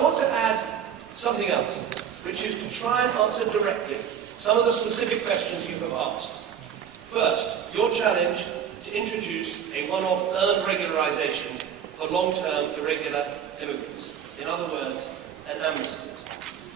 I want to add something else, which is to try and answer directly some of the specific questions you have asked. First, your challenge to introduce a one-off earned regularisation for long-term irregular immigrants. In other words, an amnesty.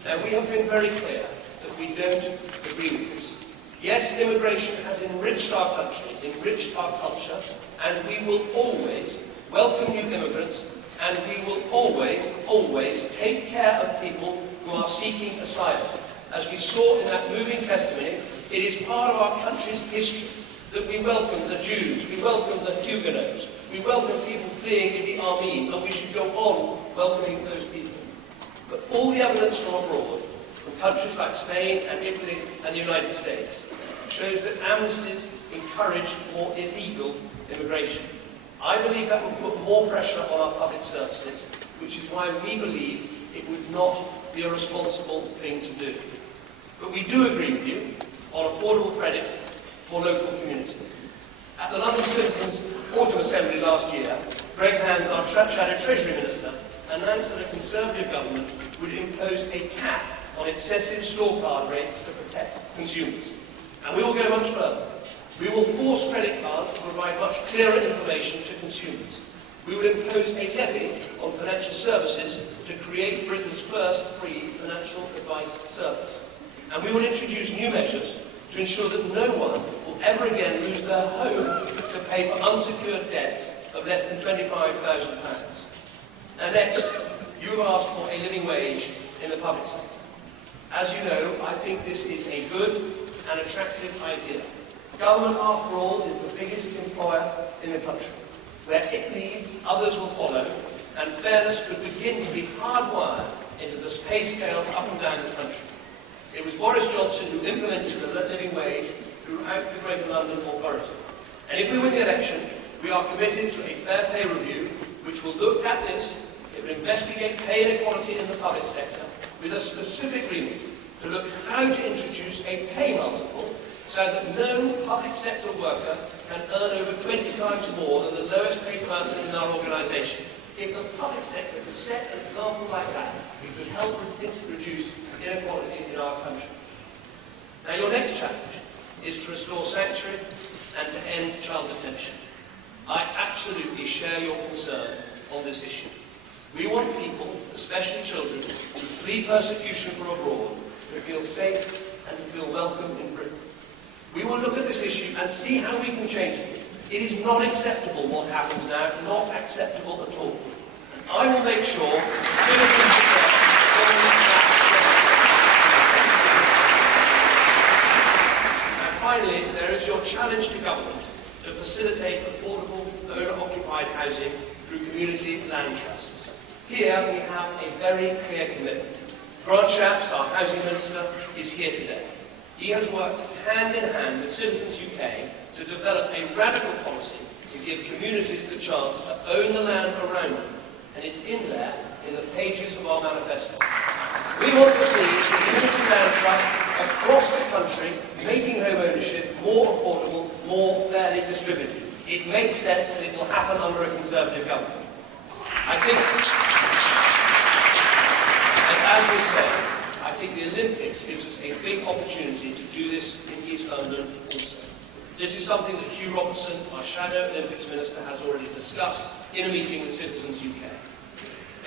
Now, we have been very clear that we don't agree with this. Yes, immigration has enriched our country, enriched our culture, and we will always welcome new immigrants, and we will always, always take care of people who are seeking asylum. As we saw in that moving testimony, it is part of our country's history that we welcome the Jews, we welcome the Huguenots, we welcome people fleeing Idi Amin, and we should go on welcoming those people. But all the evidence from abroad, from countries like Spain and Italy and the United States, shows that amnesties encourage more illegal immigration. I believe that will put more pressure on our public services, which is why we believe it would not be a responsible thing to do. But we do agree with you on affordable credit for local communities. At the London Citizens' Autumn Assembly last year, Greg Hands, our Shadow Treasury Minister, announced that a Conservative government would impose a cap on excessive store card rates to protect consumers. And we will go much further. We will force credit cards to provide much clearer information to consumers. We will impose a levy on financial services to create Britain's first free financial advice service. And we will introduce new measures to ensure that no one will ever again lose their home to pay for unsecured debts of less than £25,000. Now next, you have asked for a living wage in the public sector. As you know, I think this is a good and attractive idea. Government, after all, is the biggest employer in the country. Where it leads, others will follow, and fairness could begin to be hardwired into the pay scales up and down the country. It was Boris Johnson who implemented the living wage throughout the Greater London Authority. And if we win the election, we are committed to a fair pay review which will look at this. It will investigate pay inequality in the public sector with a specific remit to look at how to introduce a pay multiple so that no public sector worker can earn over 20 times more than the lowest paid person in our organisation. If the public sector could set an example like that, it could help reduce inequality in our country. Now, your next challenge is to restore sanctuary and to end child detention. I absolutely share your concern on this issue. We want people, especially children, who flee persecution from abroad, to feel safe and to feel welcome in Britain. We will look at this issue and see how we can change things. It is not acceptable what happens now, not acceptable at all. And I will make sure citizens and finally, there is your challenge to government to facilitate affordable owner-occupied housing through community land trusts. Here we have a very clear commitment. Grant Shapps, our Housing Minister, is here today. He has worked hand in hand with Citizens UK to develop a radical policy to give communities the chance to own the land around them. And it's in there, in the pages of our manifesto. We want to see community land trusts across the country making home ownership more affordable, more fairly distributed. It makes sense and it will happen under a Conservative government. I think, and as we said, I think the Olympics gives us a big opportunity to do this in East London also. This is something that Hugh Robertson, our Shadow Olympics Minister, has already discussed in a meeting with Citizens UK.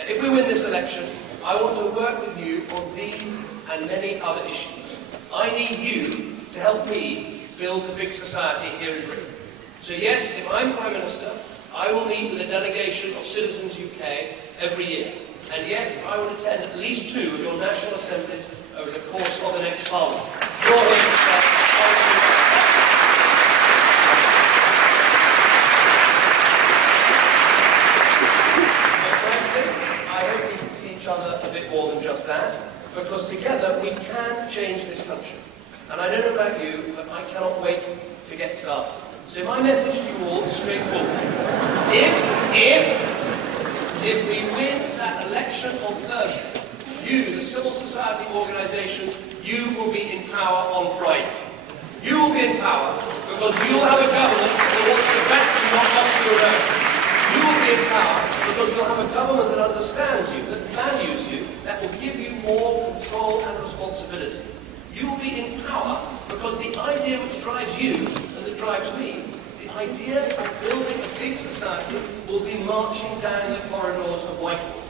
And if we win this election, I want to work with you on these and many other issues. I need you to help me build the big society here in Britain. So yes, if I'm Prime Minister, I will meet with a delegation of Citizens UK every year. And yes, I will attend at least 2 of your national assemblies over the course of the next Parliament. You're here to start But frankly, I hope we can see each other a bit more than just that, because together we can change this country. And I don't know about you, but I cannot wait to get started. So my message to you all is straightforward. If we win that election on Thursday, you, the civil society organisations, you will be in power on Friday. You will be in power because you will have a government that wants to back you, not boss you around. You will be in power because you'll have a government that understands you, that values you, You will be in power because the idea which drives you and that drives me, the idea of building a big society, will be marching down the corridors of Whitehall.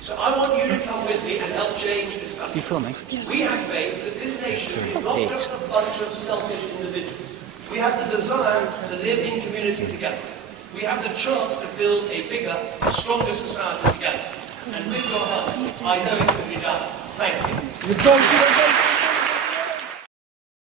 So I want you to come with me and help change this country. We have faith that this nation is not just a bunch of selfish individuals. We have the desire to live in community together. We have the chance to build a bigger, stronger society together. And with your help, I know it can be done. Thank you.